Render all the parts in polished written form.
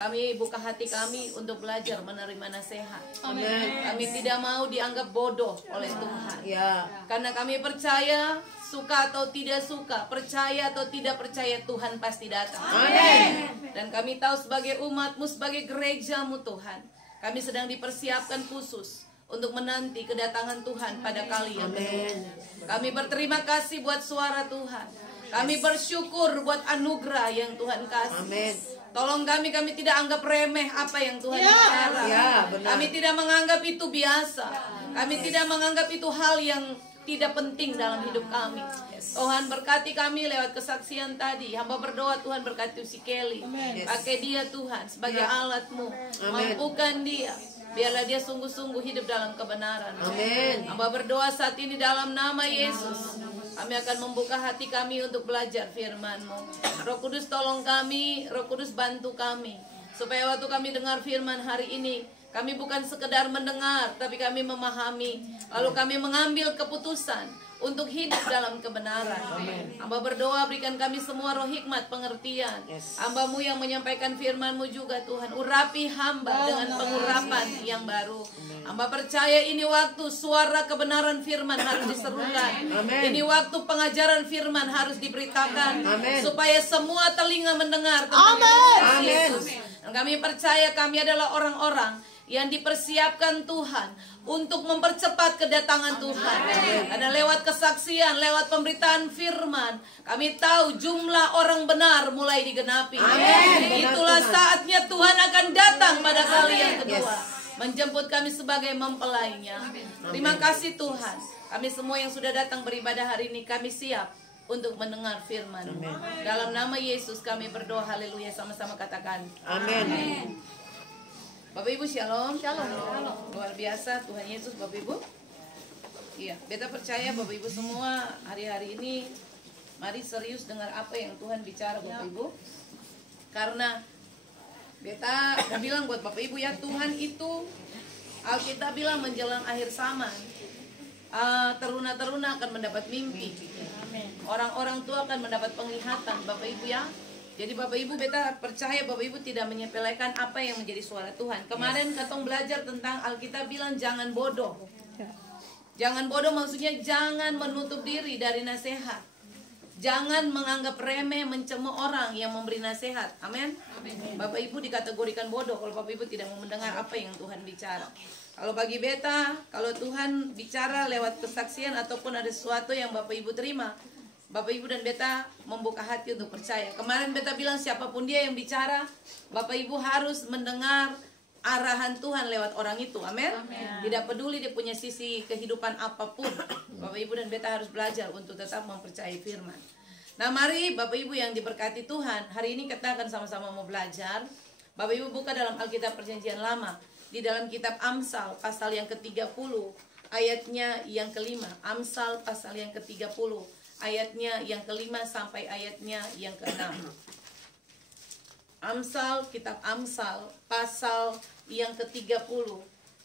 Kami buka hati kami untuk belajar menerima nasihat. Amin. Kami tidak mau dianggap bodoh oleh Tuhan. Ya. Karena kami percaya, suka atau tidak suka, percaya atau tidak percaya, Tuhan pasti datang. Amin. Dan kami tahu sebagai umat-Mu, sebagai gereja-Mu Tuhan, kami sedang dipersiapkan khusus untuk menanti kedatangan Tuhan pada kali yang kedua. Kami berterima kasih buat suara Tuhan. Kami bersyukur buat anugerah yang Tuhan kasih. Amin. Tolong kami tidak anggap remeh apa yang Tuhan bicara. Kami tidak menganggap itu biasa. Kami tidak menganggap itu hal yang tidak penting dalam hidup kami. Tuhan berkati kami lewat kesaksian tadi. Hamba berdoa Tuhan berkati si Kelly. Pakai dia Tuhan sebagai alat-Mu. Mampukan dia. Biarlah dia sungguh-sungguh hidup dalam kebenaran. Amin. Hamba berdoa saat ini dalam nama Yesus. Kami akan membuka hati kami untuk belajar firman-Mu. Roh Kudus tolong kami, Roh Kudus bantu kami. Supaya waktu kami dengar firman hari ini, kami bukan sekedar mendengar, tapi kami memahami. Lalu kami mengambil keputusan untuk hidup dalam kebenaran. Hamba berdoa berikan kami semua roh hikmat pengertian. Hamba-Mu yang menyampaikan firman-Mu juga Tuhan. Urapi hamba dengan pengurapan yang baru. Hamba percaya ini waktu suara kebenaran firman harus diserukan. Ini waktu pengajaran firman harus diberitakan. Supaya semua telinga mendengar tentang Yesus. Dan kami percaya kami adalah orang-orang yang dipersiapkan Tuhan untuk mempercepat kedatangan Tuhan. Karena lewat kesaksian, lewat pemberitaan firman, kami tahu jumlah orang benar mulai digenapi. Itulah saatnya Tuhan akan datang pada kali yang kedua, menjemput kami sebagai mempelainya. Terima kasih Tuhan. Kami semua yang sudah datang beribadah hari ini, kami siap untuk mendengar firman. Dalam nama Yesus kami berdoa, haleluya. Sama-sama katakan amin. Bapak Ibu shalom. Luar biasa Tuhan Yesus Bapak Ibu. Iya, beta percaya Bapak Ibu semua hari-hari ini mari serius dengar apa yang Tuhan bicara Bapak Ibu. Karena beta mau bilang buat Bapak Ibu ya, Tuhan itu Alkitab bilang menjelang akhir zaman, teruna-teruna akan mendapat mimpi. Orang-orang tua akan mendapat penglihatan Bapak Ibu ya. Jadi Bapak Ibu beta percaya Bapak Ibu tidak menyepelekan apa yang menjadi suara Tuhan. Kemarin katong belajar tentang Alkitab bilang jangan bodoh. Jangan bodoh maksudnya jangan menutup diri dari nasihat. Jangan menganggap remeh, mencemooh orang yang memberi nasihat. Amin. Bapak Ibu dikategorikan bodoh kalau Bapak Ibu tidak mau mendengar apa yang Tuhan bicara. Kalau bagi beta, kalau Tuhan bicara lewat kesaksian ataupun ada sesuatu yang Bapak Ibu terima, Bapak Ibu dan beta membuka hati untuk percaya. Kemarin beta bilang siapapun dia yang bicara, Bapak Ibu harus mendengar arahan Tuhan lewat orang itu. Amin. Tidak peduli dia punya sisi kehidupan apapun, Bapak Ibu dan beta harus belajar untuk tetap mempercayai firman. Nah mari Bapak Ibu yang diberkati Tuhan, hari ini kita akan sama-sama mau belajar. Bapak Ibu buka dalam Alkitab Perjanjian Lama, di dalam kitab Amsal pasal yang ke-30 ayatnya yang ke-5. Amsal pasal yang ke-30 ayatnya yang ke-5 sampai ayatnya yang ke-6. Amsal, kitab Amsal pasal yang ke-30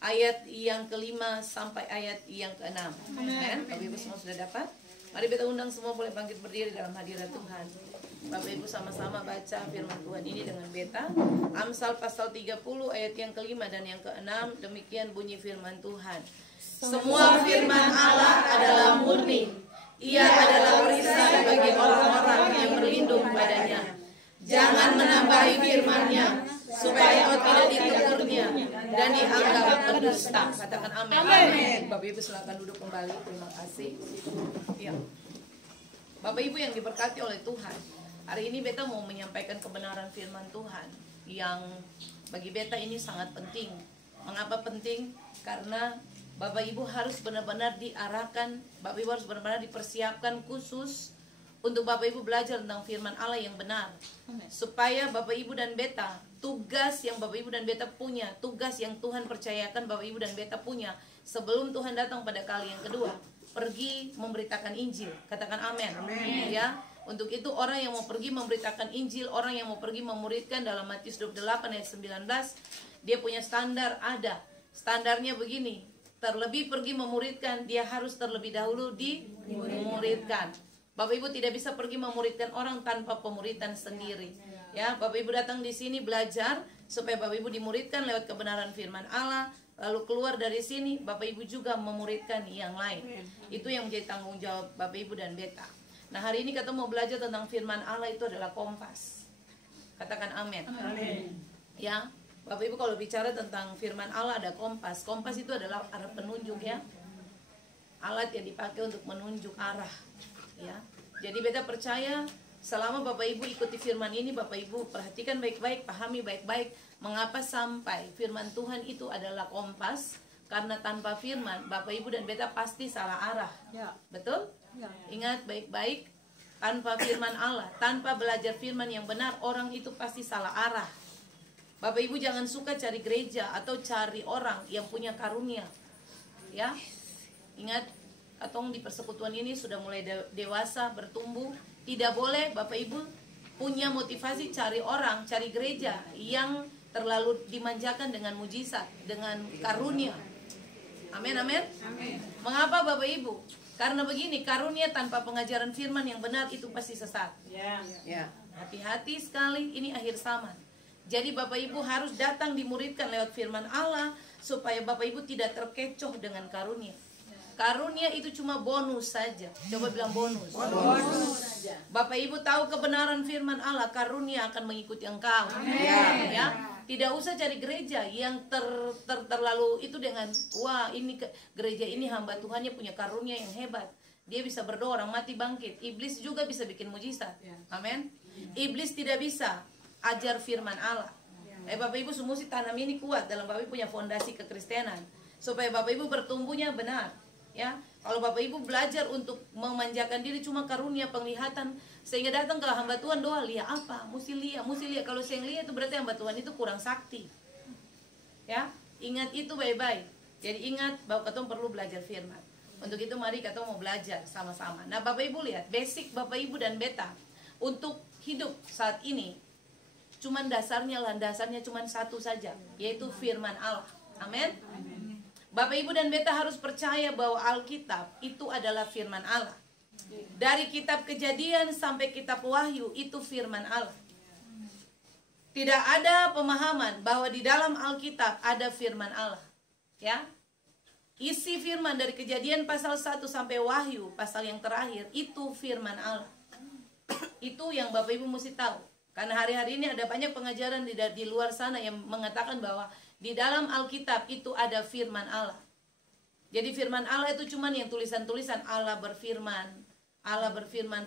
ayat yang ke-5 sampai ayat yang ke-6. Amin. Bapak Ibu semua sudah dapat? Mari kita undang semua boleh bangkit berdiri dalam hadirat Tuhan. Bapak Ibu sama-sama baca firman Tuhan ini dengan beta. Amsal pasal 30 ayat yang ke-5 dan yang ke-6. Demikian bunyi firman Tuhan. Semua firman Allah adalah murni. Ia adalah perisai bagi orang-orang yang berlindung padanya. Jangan menambahi firman-Nya, supaya kau tidak ditegurnya dan dianggap pendusta. Katakan amin. Amin. Bapak Ibu silakan duduk kembali. Terima kasih. Ya. Bapak Ibu yang diberkati oleh Tuhan, hari ini beta mau menyampaikan kebenaran firman Tuhan yang bagi beta ini sangat penting. Mengapa penting? Karena Bapak Ibu harus benar-benar diarahkan, Bapak Ibu harus benar-benar dipersiapkan khusus untuk Bapak Ibu belajar tentang firman Allah yang benar. Supaya Bapak Ibu dan beta, tugas yang Bapak Ibu dan beta punya, tugas yang Tuhan percayakan Bapak Ibu dan beta punya sebelum Tuhan datang pada kali yang kedua, pergi memberitakan Injil. Katakan amin. Ya. Untuk itu orang yang mau pergi memberitakan Injil, orang yang mau pergi memuridkan dalam Matius 28 ayat 19, dia punya standar ada. Standarnya begini. Terlebih pergi memuridkan, dia harus terlebih dahulu dimuridkan. Bapak Ibu tidak bisa pergi memuridkan orang tanpa pemuridan sendiri. Ya, Bapak Ibu datang di sini belajar supaya Bapak Ibu dimuridkan lewat kebenaran firman Allah. Lalu keluar dari sini Bapak Ibu juga memuridkan yang lain. Itu yang menjadi tanggung jawab Bapak Ibu dan Beta. Nah, hari ini kita mau belajar tentang firman Allah, itu adalah kompas. Katakan amin. Ya, Bapak Ibu kalau bicara tentang firman Allah ada kompas. Kompas itu adalah arah penunjuk ya. Alat yang dipakai untuk menunjuk arah. Ya. Jadi Beta percaya selama Bapak Ibu ikuti firman ini, Bapak Ibu perhatikan baik-baik, pahami baik-baik mengapa sampai firman Tuhan itu adalah kompas. Karena tanpa firman Bapak Ibu dan Beta pasti salah arah. Ya. Betul? Ya. Ingat baik-baik, tanpa firman Allah, tanpa belajar firman yang benar, orang itu pasti salah arah. Bapak Ibu jangan suka cari gereja atau cari orang yang punya karunia. Ya. Ingat, katong di persekutuan ini sudah mulai dewasa, bertumbuh. Tidak boleh Bapak Ibu punya motivasi cari orang, cari gereja yang terlalu dimanjakan dengan mujizat, dengan karunia. Amin, amin. Mengapa Bapak Ibu? Karena begini, karunia tanpa pengajaran firman yang benar itu pasti sesat. Ya. Hati-hati sekali, ini akhir zaman. Jadi Bapak Ibu harus datang dimuridkan lewat firman Allah supaya Bapak Ibu tidak terkecoh dengan karunia. Karunia itu cuma bonus saja. Coba bilang bonus. Bapak Ibu tahu kebenaran firman Allah, karunia akan mengikuti engkau. Ya. Tidak usah cari gereja yang terlalu itu dengan wah ini gereja ini hamba Tuhannya punya karunia yang hebat. Dia bisa berdoa orang mati bangkit. Iblis juga bisa bikin mujizat. Amin. Iblis tidak bisa ajar firman Allah. Bapak Ibu semua mesti tanam ini kuat dalam Bapak Ibu punya fondasi kekristenan supaya Bapak Ibu bertumbuhnya benar. Ya, kalau Bapak Ibu belajar untuk memanjakan diri cuma karunia penglihatan sehingga datang ke hamba Tuhan doa lihat apa, mesti lihat. Kalau saya lihat itu berarti hamba Tuhan itu kurang sakti. Ya, ingat itu baik-baik. Jadi ingat bahwa kita perlu belajar firman. Untuk itu mari kita mau belajar sama-sama. Nah, Bapak Ibu lihat basic Bapak Ibu dan Beta untuk hidup saat ini cuman dasarnya landasannya cuman satu saja, yaitu firman Allah. Amin. Bapak Ibu dan Beta harus percaya bahwa Alkitab itu adalah firman Allah. Dari kitab Kejadian sampai kitab Wahyu itu firman Allah. Tidak ada pemahaman bahwa di dalam Alkitab ada firman Allah. Ya. Isi firman dari Kejadian pasal 1 sampai Wahyu pasal yang terakhir itu firman Allah. Itu yang Bapak Ibu mesti tahu. Karena hari-hari ini ada banyak pengajaran di luar sana yang mengatakan bahwa di dalam Alkitab itu ada firman Allah. Jadi firman Allah itu cuman yang tulisan-tulisan Allah berfirman,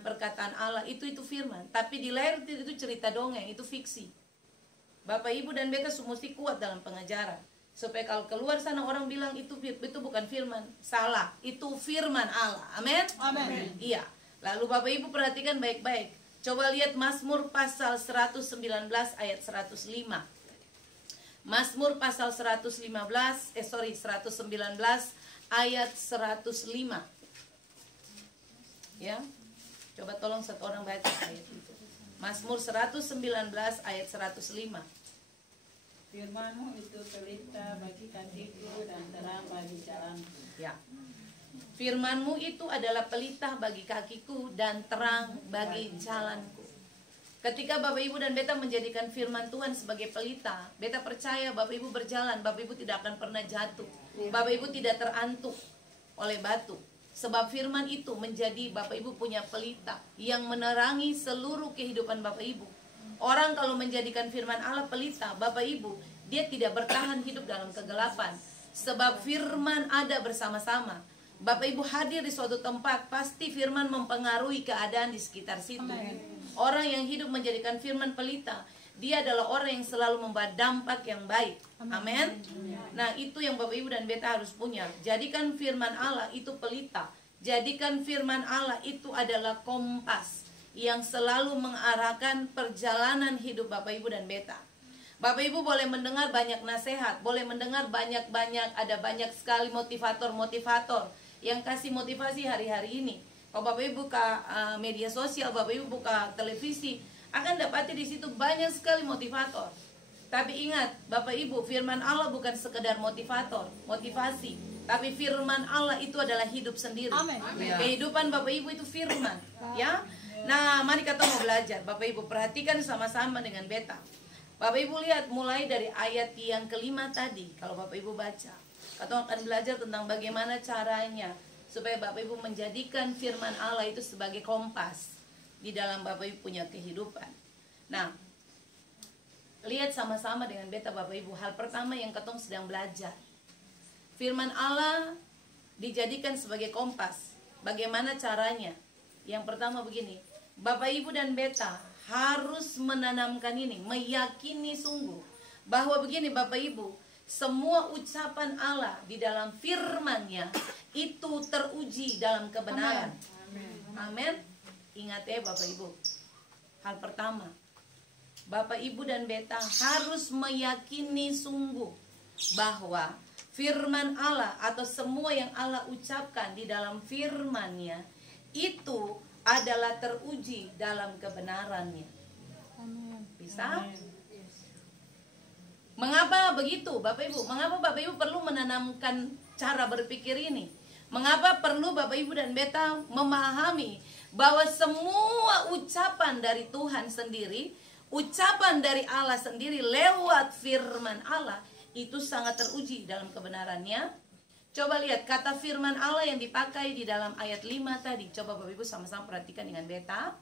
perkataan Allah itu firman. Tapi di layar itu cerita dongeng, itu fiksi. Bapak Ibu dan Beta mesti kuat dalam pengajaran. Supaya kalau keluar sana orang bilang itu bukan firman, salah. Itu firman Allah. Amin. Amin. Iya. Lalu Bapak Ibu perhatikan baik-baik. Coba lihat Mazmur pasal 119 ayat 105. Mazmur pasal 119 ayat 105. Ya. Coba tolong satu orang baca ayat itu. Mazmur 119 ayat 105. Firman-Mu itu pelita bagi kakiku dan terang bagi jalanku. Ya. Firman-Mu itu adalah pelita bagi kakiku dan terang bagi jalanku. Ketika Bapak Ibu dan Beta menjadikan firman Tuhan sebagai pelita, Beta percaya Bapak Ibu berjalan, Bapak Ibu tidak akan pernah jatuh. Bapak Ibu tidak terantuk oleh batu. Sebab firman itu menjadi Bapak Ibu punya pelita yang menerangi seluruh kehidupan Bapak Ibu. Orang kalau menjadikan firman Allah pelita, Bapak Ibu, dia tidak bertahan hidup dalam kegelapan. Sebab firman ada bersama-sama. Bapak Ibu hadir di suatu tempat, pasti firman mempengaruhi keadaan di sekitar situ. Orang yang hidup menjadikan firman pelita, dia adalah orang yang selalu membawa dampak yang baik. Amin. Nah, itu yang Bapak Ibu dan Beta harus punya. Jadikan firman Allah itu pelita. Jadikan firman Allah itu adalah kompas yang selalu mengarahkan perjalanan hidup Bapak Ibu dan Beta. Bapak Ibu boleh mendengar banyak nasihat, boleh mendengar ada banyak sekali motivator yang kasih motivasi hari-hari ini. Kalau Bapak Ibu buka media sosial, Bapak Ibu buka televisi, akan dapati di situ banyak sekali motivator. Tapi ingat, Bapak Ibu, firman Allah bukan sekedar motivasi, tapi firman Allah itu adalah hidup sendiri. Amen. Kehidupan Bapak Ibu itu firman, ya. Nah, mari kita mau belajar. Bapak Ibu perhatikan sama-sama dengan beta. Bapak Ibu lihat mulai dari ayat yang kelima tadi. Kalau Bapak Ibu baca, kita akan belajar tentang bagaimana caranya supaya Bapak Ibu menjadikan firman Allah itu sebagai kompas di dalam Bapak Ibu punya kehidupan. Nah, lihat sama-sama dengan beta Bapak Ibu. Hal pertama yang ketong sedang belajar, firman Allah dijadikan sebagai kompas. Bagaimana caranya? Yang pertama begini, Bapak Ibu dan beta harus menanamkan ini, meyakini sungguh bahwa begini Bapak Ibu, semua ucapan Allah di dalam firman-Nya itu teruji dalam kebenaran. Amin. Ingat ya Bapak Ibu, hal pertama, Bapak Ibu dan beta harus meyakini sungguh bahwa firman Allah atau semua yang Allah ucapkan di dalam firman-Nya itu adalah teruji dalam kebenarannya. Bisa? Mengapa begitu Bapak Ibu? Mengapa Bapak Ibu perlu menanamkan cara berpikir ini? Mengapa perlu Bapak Ibu dan beta memahami bahwa semua ucapan dari Tuhan sendiri, ucapan dari Allah sendiri lewat firman Allah itu sangat teruji dalam kebenarannya? Coba lihat kata firman Allah yang dipakai di dalam ayat 5 tadi. Coba Bapak Ibu sama-sama perhatikan dengan beta.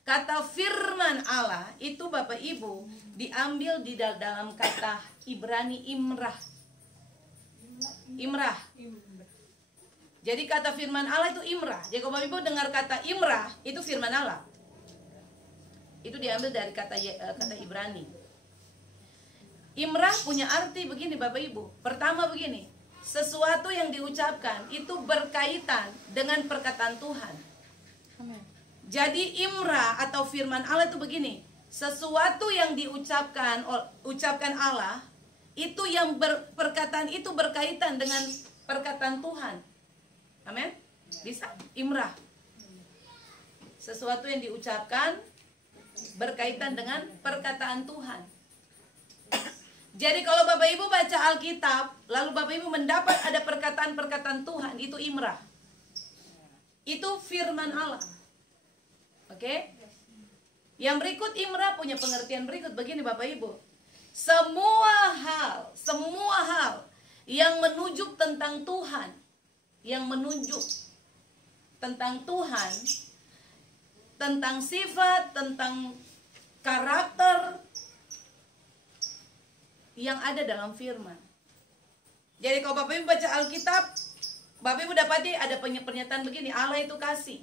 Kata firman Allah itu Bapak Ibu diambil di dalam kata Ibrani imrah. Imrah. Jadi kata firman Allah itu imrah. Jadi kalau Bapak Ibu dengar kata imrah, itu firman Allah. Itu diambil dari kata Ibrani. Imrah punya arti begini Bapak Ibu. Pertama begini, sesuatu yang diucapkan itu berkaitan dengan perkataan Tuhan. Jadi imrah atau firman Allah itu begini, sesuatu yang diucapkan Allah itu yang perkataan itu berkaitan dengan perkataan Tuhan. Amin. Bisa? Imrah, sesuatu yang diucapkan berkaitan dengan perkataan Tuhan. Jadi kalau Bapak Ibu baca Alkitab, lalu Bapak Ibu mendapat ada perkataan-perkataan Tuhan, itu imrah. Itu firman Allah. Oke? Yang berikut imrah punya pengertian berikut begini Bapak Ibu. Semua hal yang menunjuk tentang Tuhan, yang menunjuk tentang Tuhan, tentang sifat, tentang karakter yang ada dalam firman. Jadi kalau Bapak Ibu baca Alkitab, Bapak Ibu dapati ada pernyataan begini, Allah itu kasih,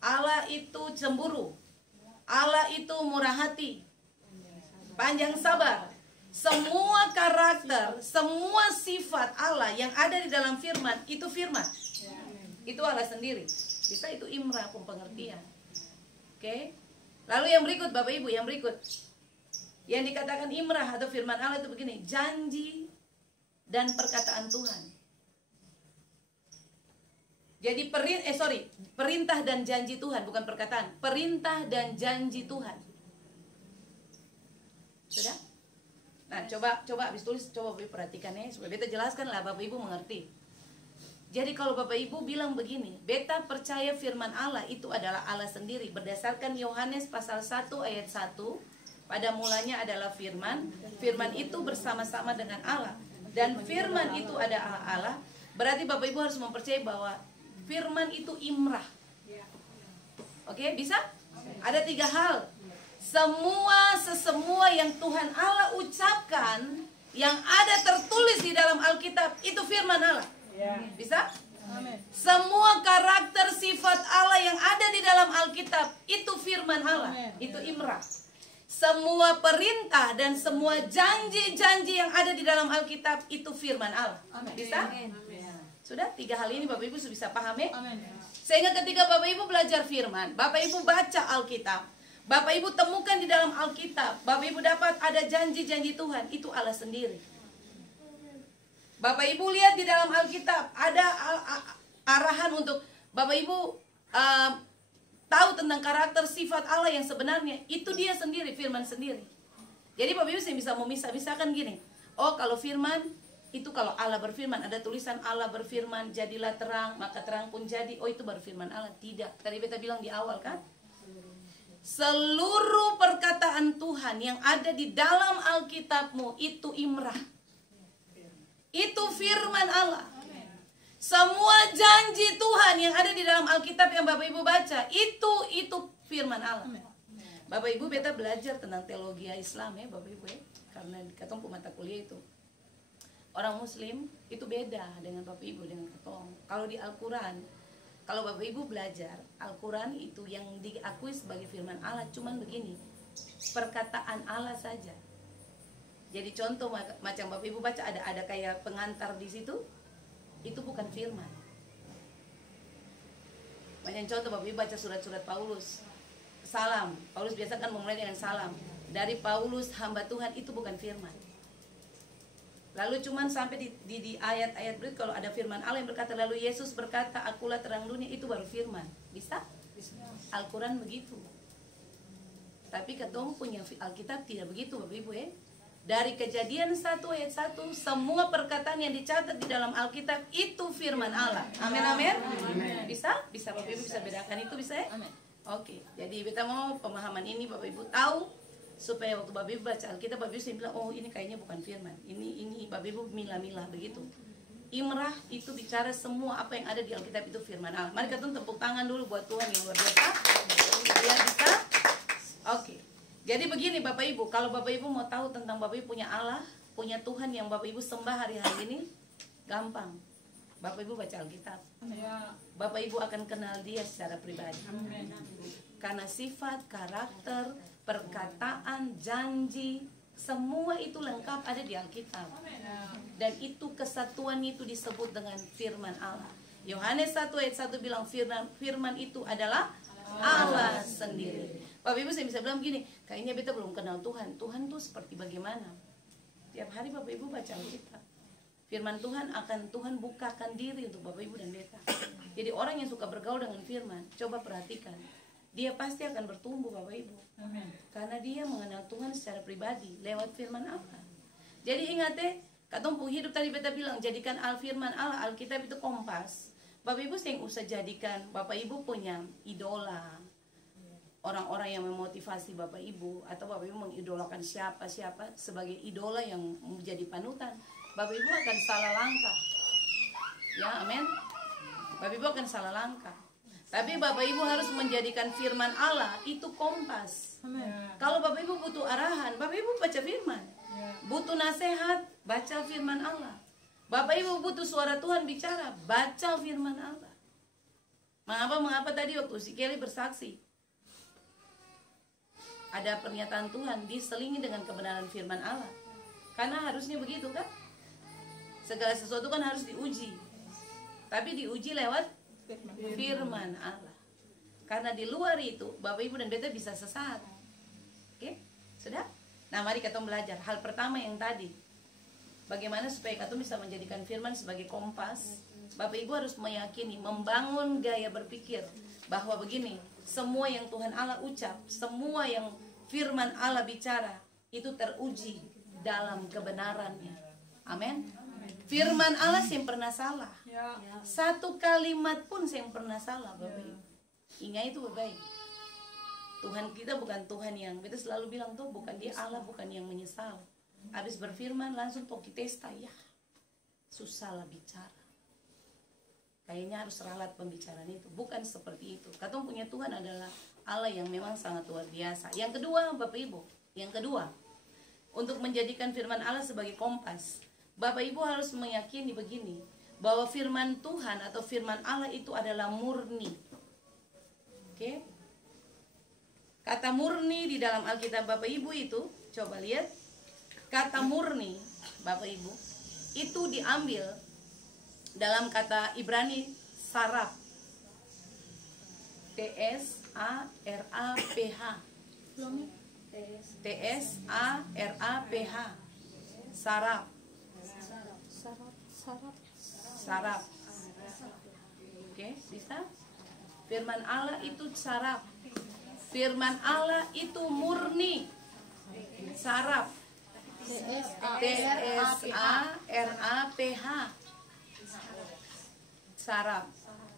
Allah itu cemburu, Allah itu murah hati, panjang sabar. Semua karakter, semua sifat Allah yang ada di dalam firman, itu firman. Itu Allah sendiri. Bisa itu imrah pengertian. Oke? Lalu yang berikut Bapak Ibu, yang berikut. Yang dikatakan imrah atau firman Allah itu begini, janji dan perkataan Tuhan. Jadi perintah dan janji Tuhan, bukan perkataan. Perintah dan janji Tuhan. Sudah? Nah, coba habis tulis, coba Bapak Ibu perhatikan ya, supaya beta jelaskan lah Bapak Ibu mengerti. Jadi kalau Bapak Ibu bilang begini, beta percaya firman Allah itu adalah Allah sendiri berdasarkan Yohanes pasal 1 ayat 1. Pada mulanya adalah firman, firman itu bersama-sama dengan Allah, dan firman itu adalah Allah. Berarti Bapak Ibu harus mempercayai bahwa firman itu imrah. Oke, bisa? Ada 3 hal. Semua yang Tuhan Allah ucapkan, yang ada tertulis di dalam Alkitab, itu firman Allah. Bisa? Semua karakter sifat Allah yang ada di dalam Alkitab, itu firman Allah. Itu imrah. Semua perintah dan semua janji-janji yang ada di dalam Alkitab itu firman Allah. Bisa? Sudah 3 hal ini Bapak Ibu sudah bisa paham ya? Sehingga ketika Bapak Ibu belajar firman, Bapak Ibu baca Alkitab, Bapak Ibu temukan di dalam Alkitab, Bapak Ibu dapat ada janji-janji Tuhan, itu Allah sendiri. Bapak Ibu lihat di dalam Alkitab ada arahan untuk Bapak Ibu tahu tentang karakter sifat Allah yang sebenarnya, itu dia sendiri, firman sendiri. Jadi Bapak Ibu bisa memisah-misahkan gini. Oh, kalau firman itu kalau Allah berfirman, ada tulisan Allah berfirman, jadilah terang, maka terang pun jadi. Oh, itu baru firman Allah. Tidak. Tadi beta bilang di awal kan, seluruh perkataan Tuhan yang ada di dalam Alkitabmu itu imrah. Itu firman Allah. Semua janji Tuhan yang ada di dalam Alkitab yang Bapak Ibu baca, itu firman Allah. Bapak Ibu beta belajar tentang teologi Islam ya Bapak Ibu ya. Karena katong mata kuliah itu. Orang Muslim itu beda dengan Bapak Ibu, dengan katong. Kalau di Al-Quran, kalau Bapak Ibu belajar, Al-Quran itu yang diakui sebagai firman Allah cuman begini, perkataan Allah saja. Jadi contoh macam Bapak Ibu baca ada kayak pengantar di situ, itu bukan firman. Macam contoh Bapak Ibu baca surat-surat Paulus, salam. Paulus biasa kan memulai dengan salam. Dari Paulus hamba Tuhan, itu bukan firman. Lalu cuman sampai di ayat-ayat berikut kalau ada firman Allah yang berkata, lalu Yesus berkata, akulah terang dunia, itu baru firman. Bisa? Al-Quran begitu. Tapi ketemu punya Alkitab tidak begitu Bapak Ibu ya. Dari Kejadian 1 ayat 1, semua perkataan yang dicatat di dalam Alkitab itu firman Allah. Amin, amin. Bisa? Bisa Bapak Ibu bisa bedakan itu, bisa ya? Oke, jadi kita mau pemahaman ini Bapak Ibu tahu, supaya waktu Bapak Ibu baca Alkitab, Bapak Ibu saya bilang, oh ini kayaknya bukan firman. Ini Bapak Ibu milah-milah begitu. Imrah itu bicara semua apa yang ada di Alkitab itu firman Allah. Mari kita tepuk tangan dulu buat Tuhan yang luar biasa. Dia bisa. Oke. Jadi begini Bapak Ibu, kalau Bapak Ibu mau tahu tentang Bapak Ibu punya Allah, punya Tuhan yang Bapak Ibu sembah hari-hari ini, gampang. Bapak Ibu baca Alkitab. Bapak Ibu akan kenal dia secara pribadi. Karena sifat, karakter, perkataan, janji, semua itu lengkap ada di Alkitab. Dan itu kesatuan itu disebut dengan firman Allah. Yohanes 1 ayat 1 bilang firman itu adalah Allah sendiri. Bapak Ibu saya bisa bilang begini, kayaknya beta belum kenal Tuhan. Tuhan tuh seperti bagaimana? Tiap hari Bapak Ibu baca Alkitab. Firman Tuhan Tuhan bukakan diri untuk Bapak Ibu dan beta. Jadi orang yang suka bergaul dengan firman, coba perhatikan. Dia pasti akan bertumbuh Bapak Ibu. Karena dia mengenal Tuhan secara pribadi lewat firman Allah. Jadi ingat katong hidup tadi beta bilang, jadikan firman Allah, Alkitab itu kompas. Bapak Ibu yang usah jadikan Bapak Ibu punya idola. Orang-orang yang memotivasi Bapak Ibu, atau Bapak Ibu mengidolakan siapa-siapa sebagai idola yang menjadi panutan. Bapak Ibu akan salah langkah. Ya, amin. Bapak Ibu akan salah langkah. Tapi Bapak Ibu harus menjadikan firman Allah itu kompas. Kalau Bapak Ibu butuh arahan, Bapak Ibu baca firman. Butuh nasihat, baca firman Allah. Bapak Ibu butuh suara Tuhan bicara, baca firman Allah. Mengapa tadi waktu si Kelly bersaksi, ada pernyataan Tuhan diselingi dengan kebenaran firman Allah. Karena harusnya begitu kan? Segala sesuatu kan harus diuji. Tapi diuji lewat firman Allah. Karena di luar itu Bapak Ibu dan beta bisa sesat. Oke? Sudah? Nah, mari kita belajar. Hal pertama yang tadi, bagaimana supaya kita bisa menjadikan firman sebagai kompas. Bapak Ibu harus meyakini, membangun gaya berpikir bahwa begini, semua yang Tuhan Allah ucap, semua yang firman Allah bicara, itu teruji dalam kebenarannya. Amin. Firman Allah yang pernah salah. Satu kalimat pun yang pernah salah Bapak Ibu. Ingat itu Bapak Ibu. Tuhan kita bukan Tuhan yang, kita selalu bilang tuh, bukan dia Allah, bukan yang menyesal. Habis berfirman langsung toki testa, ya susah lah bicara. Kayaknya harus ralat pembicaraan itu. Bukan seperti itu. Katong punya Tuhan adalah Allah yang memang sangat luar biasa. Yang kedua Bapak Ibu, yang kedua, untuk menjadikan firman Allah sebagai kompas, Bapak Ibu harus meyakini begini, bahwa firman Tuhan atau firman Allah itu adalah murni. Oke? Kata murni di dalam Alkitab Bapak Ibu itu, coba lihat, kata murni Bapak Ibu itu diambil dalam kata Ibrani saraf, T-S-A-R-A-P-H, T-S-A-R-A-P-H, saraf, saraf. Oke, bisa? Firman Allah itu saraf. Firman Allah itu murni. Saraf. T-S-A-R-A-P-H. Saraf.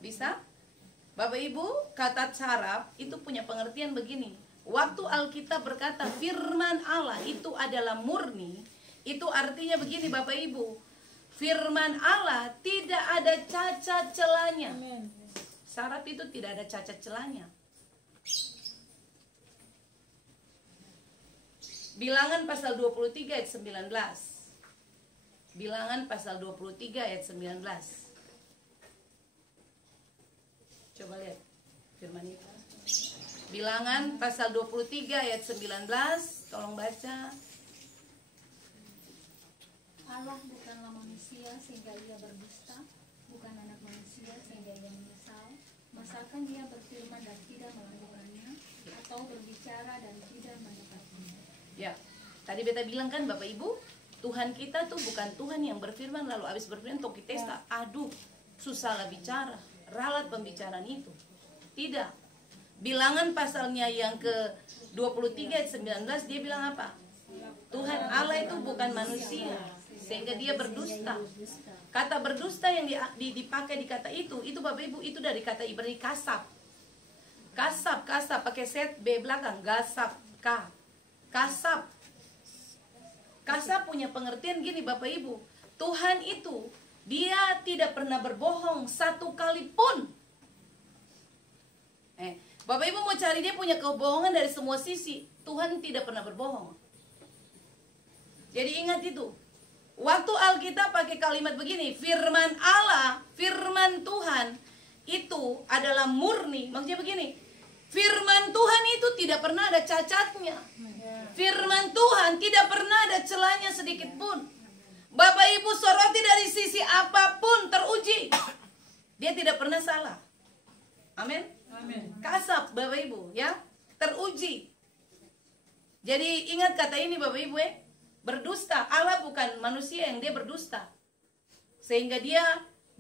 Bisa? Bapak Ibu, kata saraf itu punya pengertian begini. Waktu Alkitab berkata firman Allah itu adalah murni, itu artinya begini Bapak Ibu, firman Allah tidak ada cacat celanya. Syarat itu tidak ada cacat celanya. Bilangan pasal 23 ayat 19. Bilangan pasal 23 ayat 19. Coba lihat firman itu. Bilangan pasal 23 ayat 19, tolong baca. Allah bukanlah manusia sehingga ia berdusta, bukan anak manusia sehingga ia menyesal. Masakan dia berfirman dan tidak melakukannya, atau berbicara dan tidak mendapatkannya. Ya, tadi beta bilang kan Bapak Ibu, Tuhan kita tuh bukan Tuhan yang berfirman lalu habis berfirman toki testa, aduh susahlah bicara, ralat pembicaraan itu. Tidak. Bilangan pasalnya yang ke 23 ayat 19 dia bilang apa? Tuhan Allah itu bukan manusia sehingga dia berdusta. Kata berdusta yang dipakai di kata itu Bapak Ibu itu dari kata Ibrani kasab. Kasab pakai set B belakang, gasab K. Kasab. Kasab punya pengertian gini Bapak Ibu. Tuhan itu dia tidak pernah berbohong satu kali pun. Bapak Ibu mau cari dia punya kebohongan dari semua sisi. Tuhan tidak pernah berbohong. Jadi ingat itu. Waktu Alkitab pakai kalimat begini, firman Allah, firman Tuhan itu adalah murni. Maksudnya begini, firman Tuhan itu tidak pernah ada cacatnya. Firman Tuhan tidak pernah ada celahnya sedikit pun. Bapak Ibu soroti dari sisi apapun teruji. Dia tidak pernah salah. Amin. Kasab Bapak Ibu ya, teruji. Jadi ingat kata ini Bapak Ibu berdusta. Allah bukan manusia yang dia berdusta sehingga dia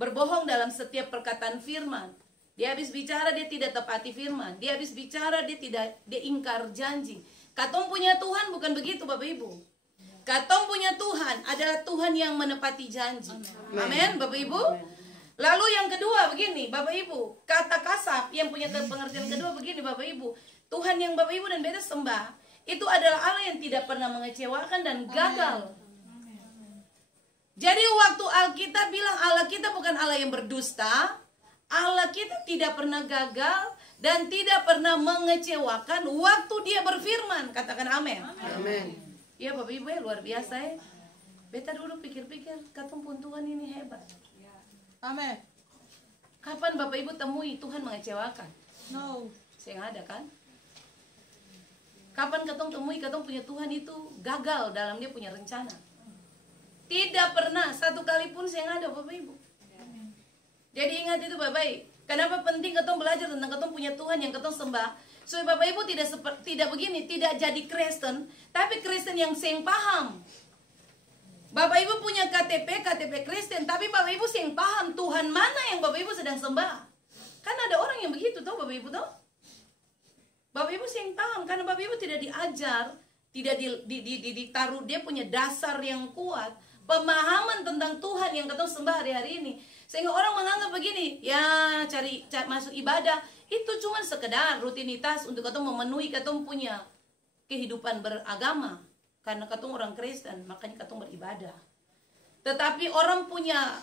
berbohong dalam setiap perkataan firman. Dia habis bicara dia tidak tepati firman. Dia habis bicara dia ingkar janji. Katong punya Tuhan bukan begitu Bapak Ibu. Katong punya Tuhan adalah Tuhan yang menepati janji. Amin Bapak Ibu. Lalu yang kedua begini Bapak Ibu, kata kasab yang punya pengertian kedua begini Bapak Ibu, Tuhan yang Bapak Ibu dan beta sembah itu adalah Allah yang tidak pernah mengecewakan dan gagal. Jadi waktu Alkitab bilang Allah kita bukan Allah yang berdusta, Allah kita tidak pernah gagal dan tidak pernah mengecewakan waktu dia berfirman. Katakan amin. Amin. Ya Bapak Ibu luar biasa ya. Beta dulu pikir-pikir katong pun Tuhan ini hebat. Amin. Kapan Bapak Ibu temui Tuhan mengecewakan? No. Saya ada kan? Kapan katong temui katong punya Tuhan itu gagal dalam dia punya rencana? Tidak pernah, satu kali pun saya ada Bapak Ibu. Jadi ingat itu Bapak. Kenapa penting katong belajar tentang katong punya Tuhan yang katong sembah? Supaya Bapak Ibu tidak begini, tidak jadi Kristen, tapi Kristen yang seng paham. Bapak Ibu punya KTP Kristen, tapi Bapak Ibu yang paham Tuhan mana yang Bapak Ibu sedang sembah. Kan ada orang yang begitu toh Bapak Ibu toh. Bapak Ibu yang paham karena Bapak Ibu tidak diajar, tidak ditaruh dia punya dasar yang kuat, pemahaman tentang Tuhan yang katong sembah hari-hari ini. Sehingga orang menganggap begini, ya cari masuk ibadah itu cuma sekedar rutinitas untuk katong memenuhi katong punya kehidupan beragama. Karena katong orang Kristen, makanya katong beribadah. Tetapi orang punya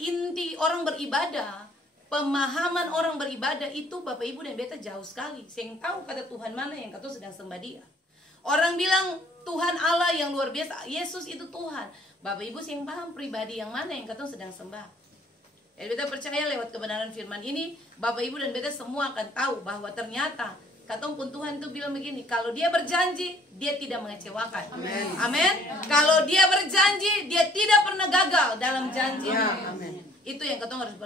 inti orang beribadah, pemahaman orang beribadah itu Bapak Ibu dan beta jauh sekali. Saya tahu kata Tuhan mana yang katong sedang sembah dia. Orang bilang Tuhan Allah yang luar biasa, Yesus itu Tuhan. Bapak Ibu yang paham pribadi yang mana yang katong sedang sembah. Jadi beta percaya lewat kebenaran firman ini, Bapak Ibu dan beta semua akan tahu bahwa ternyata katong pun Tuhan itu bilang begini, kalau dia berjanji, dia tidak mengecewakan. Amin. Kalau dia berjanji, dia tidak pernah gagal dalam janji. Ya, amin. Itu yang katong harus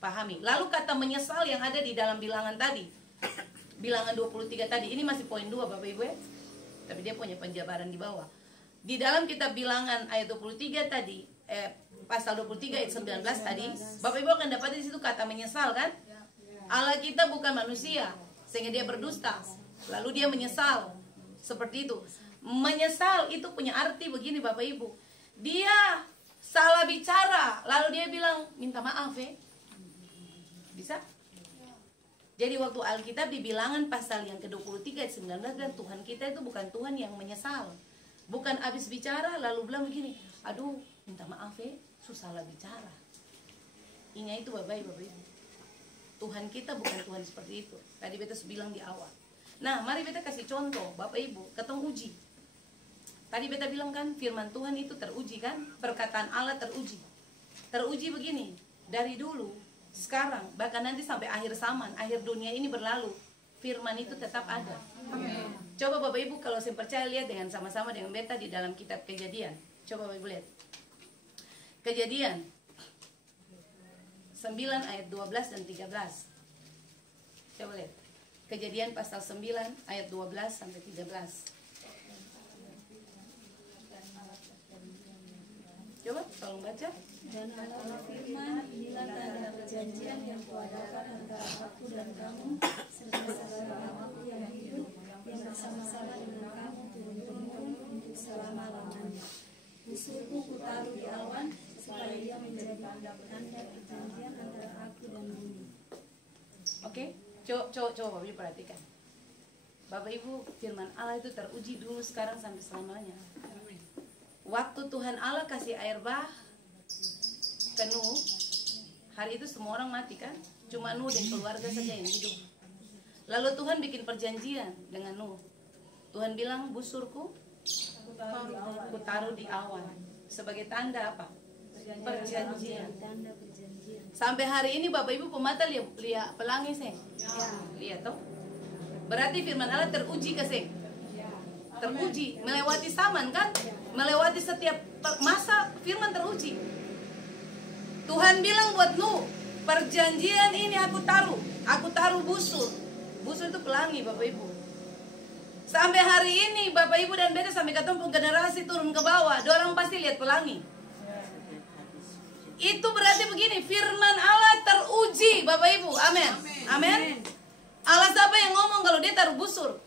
pahami. Lalu kata menyesal yang ada di dalam bilangan tadi. Bilangan 23 tadi, ini masih poin 2 Bapak Ibu ya. Tapi dia punya penjabaran di bawah. Di dalam kitab bilangan ayat 23 tadi, pasal 23 ayat 19 tadi, Bapak Ibu akan dapat di situ kata menyesal kan? Allah kita bukan manusia sehingga dia berdusta, lalu dia menyesal. Seperti itu. Menyesal itu punya arti begini Bapak Ibu. Dia salah bicara, lalu dia bilang minta maaf ya. Bisa? Jadi waktu Alkitab di Bilangan pasal yang ke-23 ayat 19 bilang Tuhan kita itu bukan Tuhan yang menyesal. Bukan habis bicara lalu bilang begini, aduh minta maaf ya, susah lah bicara. Ingat itu Bapak Ibu. Tuhan kita bukan Tuhan seperti itu. Tadi beta bilang di awal. Nah, mari beta kasih contoh Bapak Ibu, ketong uji. Tadi beta bilang kan firman Tuhan itu teruji kan? Perkataan Allah teruji. Teruji begini, dari dulu, sekarang, bahkan nanti sampai akhir zaman, akhir dunia ini berlalu, firman itu tetap ada. Amen. Coba Bapak Ibu kalau saya percaya lihat dengan sama-sama dengan beta di dalam kitab Kejadian. Coba Bapak Ibu lihat. Kejadian 9 ayat 12 dan 13. Coba lihat. Kejadian pasal 9 ayat 12 sampai 13. Coba tolong baca. Dan Allah berfirman, inilah tanda perjanjian yang kuadakan antara aku dan kamu serta saudara aku yang hidup yang bersama-sama dengan kamu turun-temurun untuk selama-lamanya. Busurku kutaruh di awan supaya ia menjadi tanda perjanjian antara aku dan bumi. Oke, coba Bapak Ibu perhatikan. Bapak Ibu, firman Allah itu teruji dulu, sekarang sampai selamanya. Waktu Tuhan Allah kasih air bah ke Nuh, hari itu semua orang mati kan? Cuma Nuh dan keluarga saja yang hidup. Lalu Tuhan bikin perjanjian dengan Nuh. Tuhan bilang, busurku kutaruh di awan. Sebagai tanda apa? Perjanjian. Sampai hari ini Bapak Ibu pemata lihat pelangi sih. Lihat toh. Berarti firman Allah teruji ke sih. Teruji, melewati zaman kan? Melewati setiap masa firman teruji. Tuhan bilang buat Nuh, perjanjian ini aku taruh busur. Busur itu pelangi Bapak Ibu. Sampai hari ini Bapak Ibu dan beta sampai ketemu generasi turun ke bawah, orang pasti lihat pelangi. Itu berarti begini, firman Allah teruji Bapak Ibu. Amin. Amin. Allah siapa yang ngomong kalau dia taruh busur?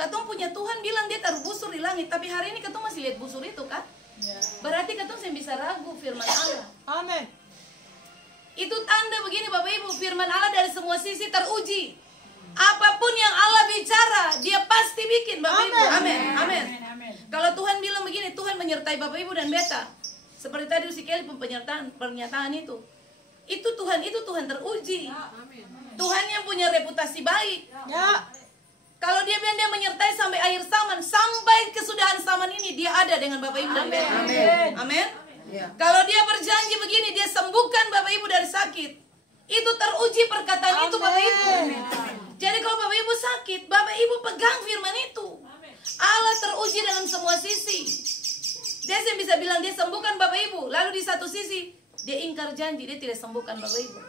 Katong punya Tuhan bilang dia taruh busur di langit, tapi hari ini katong masih lihat busur itu kan? Berarti katong yang bisa ragu firman Allah. Amin. Itu tanda begini Bapak Ibu, firman Allah dari semua sisi teruji. Apapun yang Allah bicara, dia pasti bikin Bapak Ibu. Amin. Amin. Kalau Tuhan bilang begini, Tuhan menyertai Bapak Ibu dan beta. Seperti tadi si Kelly pernyataan itu. Itu Tuhan teruji. Tuhan yang punya reputasi baik. Ya. Kalau dia bilang dia menyertai sampai akhir zaman, sampai kesudahan zaman ini dia ada dengan Bapak Ibu dan beta. Amin. Amin. Ya. Kalau dia berjanji begini, dia sembuhkan Bapak Ibu dari sakit. Itu teruji perkataan itu Bapak Ibu. Jadi kalau Bapak Ibu sakit, Bapak Ibu pegang firman itu. Allah teruji dalam semua sisi. Dia bisa bilang dia sembuhkan Bapak Ibu, lalu di satu sisi dia ingkar janji, dia tidak sembuhkan Bapak Ibu.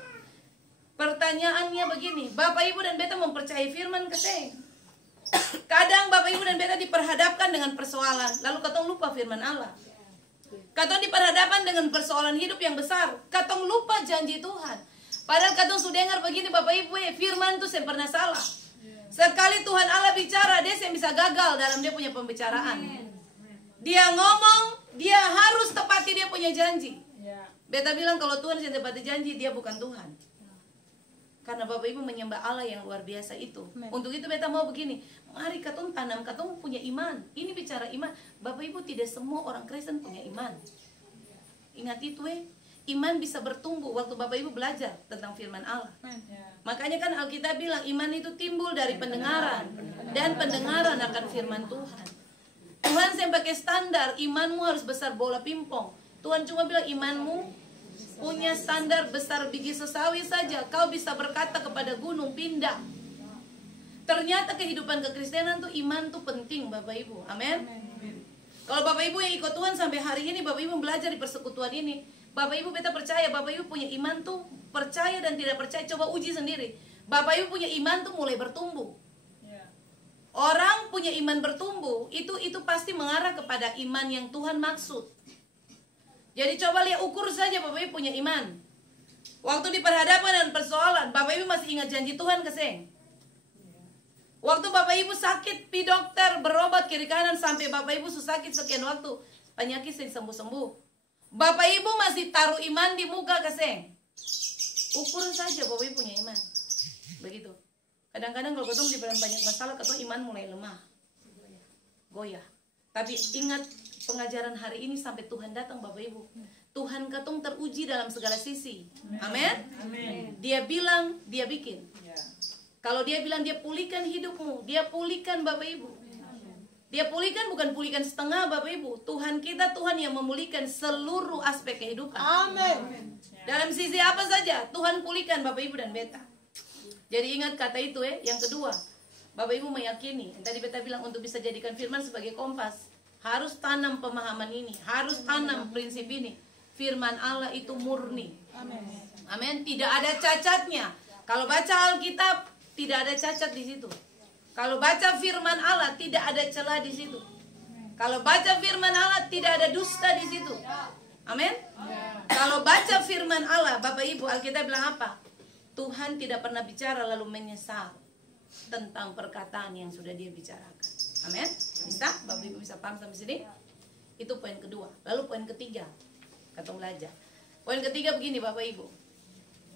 Pertanyaannya begini, Bapak Ibu dan beta mempercayai firman keseng. Kadang Bapak Ibu dan beta diperhadapkan dengan persoalan, lalu katong lupa firman Allah. Katong diperhadapkan dengan persoalan hidup yang besar, katong lupa janji Tuhan. Padahal katong sudah dengar begini Bapak Ibu, firman itu saya pernah salah. Sekali Tuhan Allah bicara, dia yang bisa gagal dalam dia punya pembicaraan. Dia ngomong, dia harus tepati dia punya janji. Beta bilang kalau Tuhan yang tepati janji, dia bukan Tuhan. Karena Bapak Ibu menyembah Allah yang luar biasa itu. Untuk itu beta mau begini, mari katong tanam, katong punya iman. Ini bicara iman. Bapak Ibu, tidak semua orang Kristen punya iman. Ingat itu iman bisa bertumbuh waktu Bapak Ibu belajar tentang firman Allah. Makanya kan Alkitab bilang iman itu timbul dari pendengaran, dan pendengaran akan firman Tuhan. Tuhan saya pakai standar, imanmu harus besar bola pingpong. Tuhan cuma bilang imanmu punya standar besar biji sesawi saja, kau bisa berkata kepada gunung pindah. Ternyata kehidupan kekristenan tuh iman tuh penting Bapak Ibu. Amin. Kalau Bapak Ibu yang ikut Tuhan sampai hari ini, Bapak Ibu belajar di persekutuan ini, Bapak Ibu beta percaya, Bapak Ibu punya iman tuh percaya dan tidak percaya, coba uji sendiri. Bapak Ibu punya iman tuh mulai bertumbuh. Orang punya iman bertumbuh, itu pasti mengarah kepada iman yang Tuhan maksud. Jadi coba lihat, ukur saja Bapak Ibu punya iman. Waktu diperhadapkan dengan persoalan, Bapak Ibu masih ingat janji Tuhan keseng? Waktu Bapak Ibu sakit, pi dokter berobat kiri kanan sampai Bapak Ibu sakit sekian waktu, penyakit sembuh-sembuh. Bapak Ibu masih taruh iman di muka keseng? Ukur saja Bapak Ibu punya iman. Begitu. Kadang-kadang kalau ketemu di dalam banyak masalah, ketemu iman mulai lemah, goyah. Tapi ingat pengajaran hari ini sampai Tuhan datang, Bapak Ibu. Tuhan ketemu teruji dalam segala sisi. Amin. Dia bilang, dia bikin. Kalau dia bilang dia pulihkan hidupmu, dia pulihkan, Bapak Ibu. Dia pulihkan, bukan pulihkan setengah, Bapak Ibu. Tuhan kita Tuhan yang memulihkan seluruh aspek kehidupan. Amin. Dalam sisi apa saja Tuhan pulihkan, Bapak Ibu dan beta. Jadi ingat kata itu yang kedua. Bapak Ibu meyakini, yang tadi beta bilang untuk bisa jadikan firman sebagai kompas, harus tanam pemahaman ini, harus tanam prinsip ini. Firman Allah itu murni. Amin. Tidak ada cacatnya. Kalau baca Alkitab tidak ada cacat di situ. Kalau baca firman Allah tidak ada celah di situ. Kalau baca firman Allah tidak ada dusta di situ. Amin. Kalau baca firman Allah, Bapak Ibu, Alkitab bilang apa? Tuhan tidak pernah bicara lalu menyesal tentang perkataan yang sudah dia bicarakan. Amin. Bisa? Bapak Ibu bisa paham sampai sini? Itu poin kedua. Lalu poin ketiga, kata belajar. Poin ketiga begini, Bapak Ibu.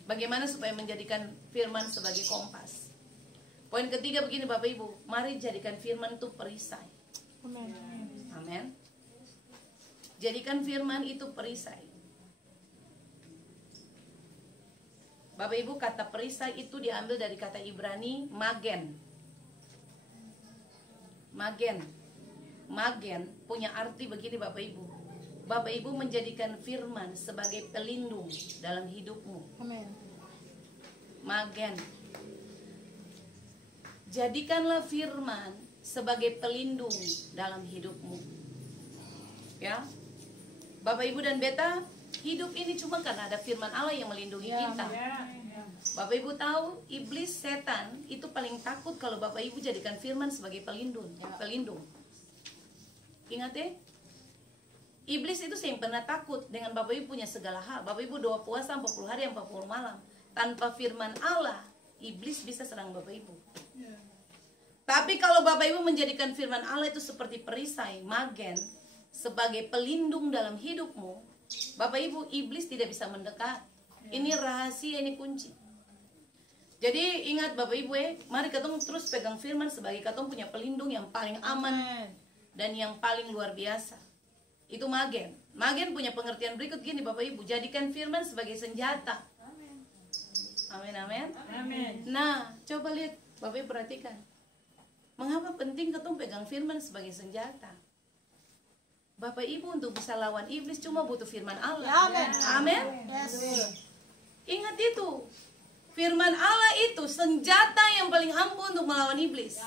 Bagaimana supaya menjadikan firman sebagai kompas? Poin ketiga begini, Bapak Ibu. Mari jadikan firman itu perisai. Amin. Jadikan firman itu perisai. Bapak Ibu, kata perisai itu diambil dari kata Ibrani magen. Magen. Magen punya arti begini, Bapak Ibu. Bapak Ibu menjadikan firman sebagai pelindung dalam hidupmu. Amin. Magen. Jadikanlah firman sebagai pelindung dalam hidupmu. Ya. Bapak Ibu dan beta, hidup ini cuma karena ada firman Allah yang melindungi kita. Bapak Ibu tahu, iblis, setan itu paling takut kalau Bapak Ibu jadikan firman sebagai pelindung. Pelindung. Ingat iblis itu yang pernah takut dengan Bapak Ibu punya segala hal. Bapak Ibu doa puasa 40 hari 40 malam. Tanpa firman Allah, iblis bisa serang Bapak Ibu. Tapi kalau Bapak Ibu menjadikan firman Allah itu seperti perisai, magen, sebagai pelindung dalam hidupmu, Bapak Ibu, iblis tidak bisa mendekat. Ini rahasia, ini kunci. Jadi ingat Bapak Ibu mari kita terus pegang firman sebagai kita punya pelindung yang paling aman dan yang paling luar biasa. Itu magen. Magen punya pengertian berikut gini, Bapak Ibu, jadikan firman sebagai senjata. Amin, amin. Amin. Nah, coba lihat, Bapak Ibu perhatikan. Mengapa penting kita pegang firman sebagai senjata? Bapak Ibu untuk bisa lawan iblis cuma butuh firman Allah. Amin. Amin. Ingat itu. Firman Allah itu senjata yang paling ampuh untuk melawan iblis.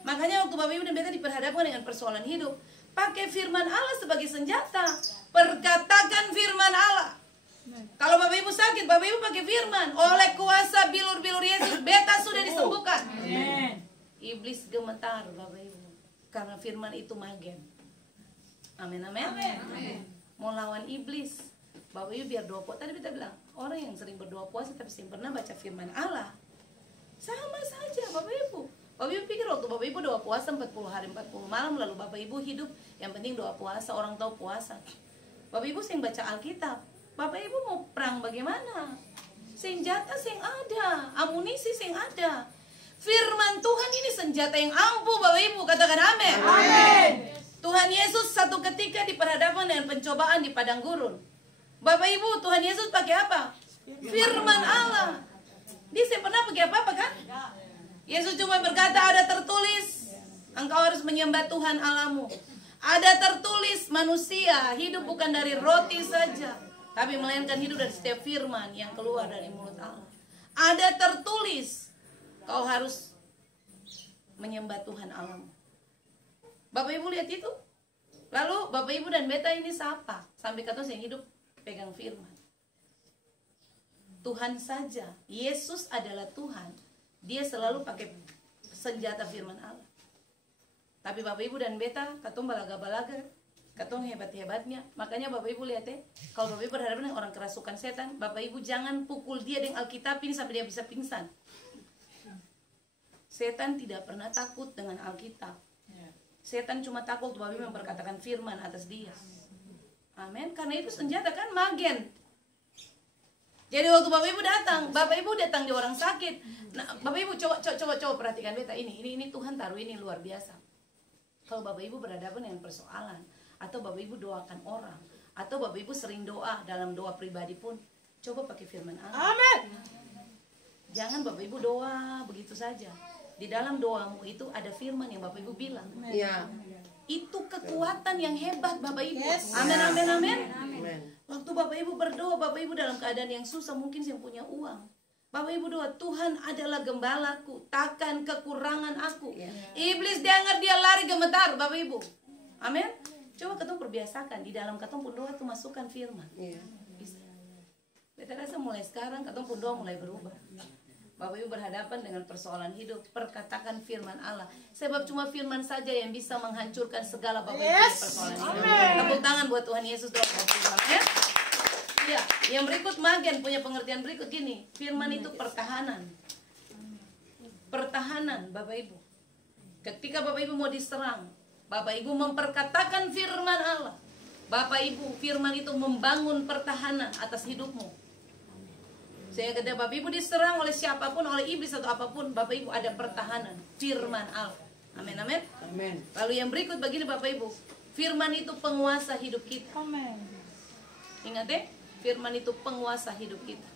Makanya waktu Bapak Ibu dan beta diperhadapkan dengan persoalan hidup, pakai firman Allah sebagai senjata. Perkatakan firman Allah. Kalau Bapak Ibu sakit, Bapak Ibu pakai firman. Oleh kuasa bilur-bilur Yesus, beta sudah disembuhkan. Iblis gemetar, Bapak Ibu, karena firman itu magen. Amin, amin. Mau lawan iblis, Bapak Ibu biar doa puasa. Tadi kita bilang, orang yang sering berdoa puasa tapi sering pernah baca firman Allah, sama saja, Bapak Ibu. Bapak Ibu pikir waktu Bapak Ibu doa puasa 40 hari 40 malam, lalu Bapak Ibu hidup, yang penting doa puasa, orang tahu puasa. Bapak Ibu sering baca Alkitab, Bapak Ibu mau perang bagaimana? Senjata sing ada, amunisi sing ada. Firman Tuhan ini senjata yang ampuh, Bapak Ibu, katakan amin. Amin. Tuhan Yesus satu ketika diperhadapkan dengan pencobaan di padang gurun. Bapak Ibu, Tuhan Yesus pakai apa? Firman Allah. Dia pernah pakai apa kan? Yesus cuma berkata, ada tertulis, engkau harus menyembah Tuhan Allahmu. Ada tertulis, manusia hidup bukan dari roti saja, tapi melainkan hidup dari setiap firman yang keluar dari mulut Allah. Ada tertulis, kau harus menyembah Tuhan Allahmu. Bapak Ibu lihat itu. Lalu Bapak Ibu dan beta ini siapa? Sampai kata yang hidup pegang firman. Tuhan saja, Yesus adalah Tuhan. Dia selalu pakai senjata firman Allah. Tapi Bapak Ibu dan beta, katong balaga-balaga, katong hebat-hebatnya. Makanya Bapak Ibu lihat kalau Bapak Ibu berhadapan dengan orang kerasukan setan, Bapak Ibu jangan pukul dia dengan Alkitab ini sampai dia bisa pingsan. Setan tidak pernah takut dengan Alkitab. Setan cuma takut Bapak Ibu memperkatakan firman atas dia. Amin. Karena itu senjata kan magen. Jadi waktu Bapak Ibu datang di orang sakit. Nah, Bapak Ibu coba perhatikan beta ini Tuhan taruh ini luar biasa. Kalau Bapak Ibu berhadapan dengan persoalan, atau Bapak Ibu doakan orang, atau Bapak Ibu sering doa dalam doa pribadi pun, coba pakai firman Allah. Amin. Jangan Bapak Ibu doa begitu saja. Di dalam doamu itu ada firman yang Bapak Ibu bilang. Iya. Itu kekuatan yang hebat Bapak Ibu. Yes. Amin, amin, amin. Amin. Waktu Bapak Ibu berdoa, Bapak Ibu dalam keadaan yang susah, mungkin yang punya uang. Bapak Ibu doa, Tuhan adalah gembalaku, takkan kekurangan aku. Iblis dengar dia lari gemetar, Bapak Ibu. Amin. Coba ketemu perbiasakan di dalam ketemu doa itu masukkan firman. Iya. Bisa. Beta rasa mulai sekarang ketemu doa mulai berubah. Bapak Ibu berhadapan dengan persoalan hidup, perkatakan firman Allah. Sebab cuma firman saja yang bisa menghancurkan segala Bapak Ibu punya persoalan hidup. Tepuk tangan buat Tuhan Yesus doa Bapak Ibu. Ya. Ya, yang berikut Magen punya pengertian berikut gini. Firman itu pertahanan. Pertahanan Bapak Ibu. Ketika Bapak Ibu mau diserang, Bapak Ibu memperkatakan firman Allah. Bapak Ibu, firman itu membangun pertahanan atas hidupmu. Sehingga ketika Bapak Ibu diserang oleh siapapun, oleh iblis atau apapun, Bapak Ibu ada pertahanan firman Allah. Amin, amin. Amin. Lalu yang berikut begini Bapak Ibu, firman itu penguasa hidup kita. Amin. Ingat deh, firman itu penguasa hidup kita.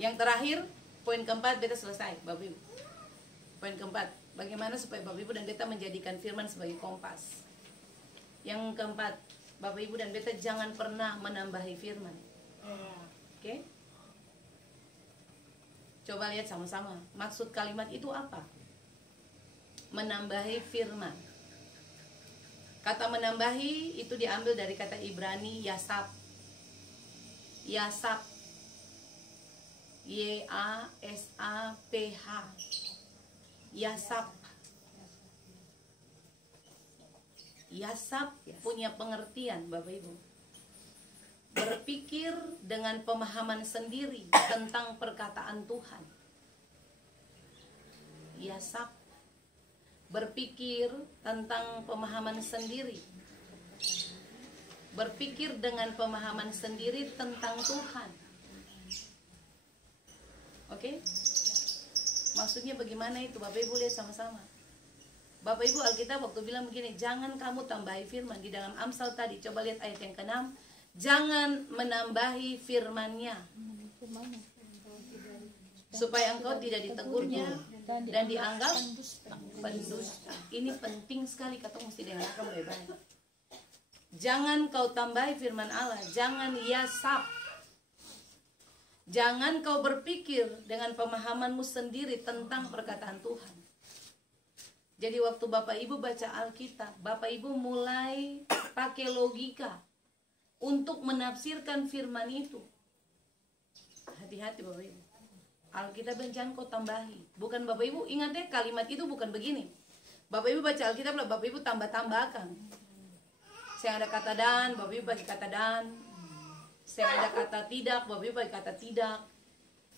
Yang terakhir, poin keempat beta selesai Bapak Ibu. Poin keempat, bagaimana supaya Bapak Ibu dan beta menjadikan firman sebagai kompas. Yang keempat, Bapak Ibu dan beta jangan pernah menambahi firman. Oke? Coba lihat sama-sama. Maksud kalimat itu apa? Menambahi firman. Kata menambahi itu diambil dari kata Ibrani yasap. Yasap. Y-A-S-A-P-H. Yasap. Yasap punya pengertian Bapak Ibu. Berpikir dengan pemahaman sendiri tentang perkataan Tuhan. Yasap. Berpikir tentang pemahaman sendiri. Berpikir dengan pemahaman sendiri tentang Tuhan. Oke? Maksudnya bagaimana itu? Bapak Ibu lihat sama-sama. Bapak Ibu Alkitab waktu bilang begini, jangan kamu tambahi firman. Di dalam Amsal tadi, coba lihat ayat yang ke-6. Jangan menambahi firman-Nya, supaya engkau tidak ditegurnya dan dianggap pendusta. Ini penting sekali, kata mesti dengarkan baik-baik. Jangan kau tambahi firman Allah, jangan yasap. Jangan kau berpikir dengan pemahamanmu sendiri tentang perkataan Tuhan. Jadi waktu Bapak Ibu baca Alkitab, Bapak Ibu mulai pakai logika untuk menafsirkan firman itu. Hati-hati Bapak Ibu. Alkitab jangan kau tambahi. Bukan Bapak Ibu, ingat ya kalimat itu bukan begini. Bapak Ibu baca Alkitab lah, Bapak Ibu tambah-tambahkan. Saya ada kata dan, Bapak Ibu pakai kata dan. Saya ada kata tidak, Bapak Ibu pakai kata tidak.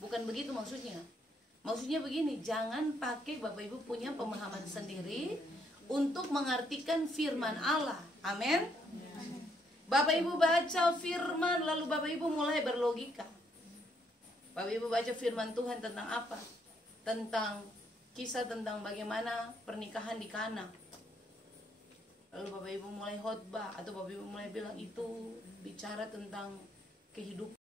Bukan begitu maksudnya. Maksudnya begini, jangan pakai Bapak Ibu punya pemahaman sendiri untuk mengartikan firman Allah. Amin. Bapak Ibu baca firman lalu Bapak Ibu mulai berlogika. Bapak Ibu baca firman Tuhan tentang apa? Tentang kisah tentang bagaimana pernikahan di Kana. Lalu Bapak Ibu mulai khotbah atau Bapak Ibu mulai bilang itu bicara tentang kehidupan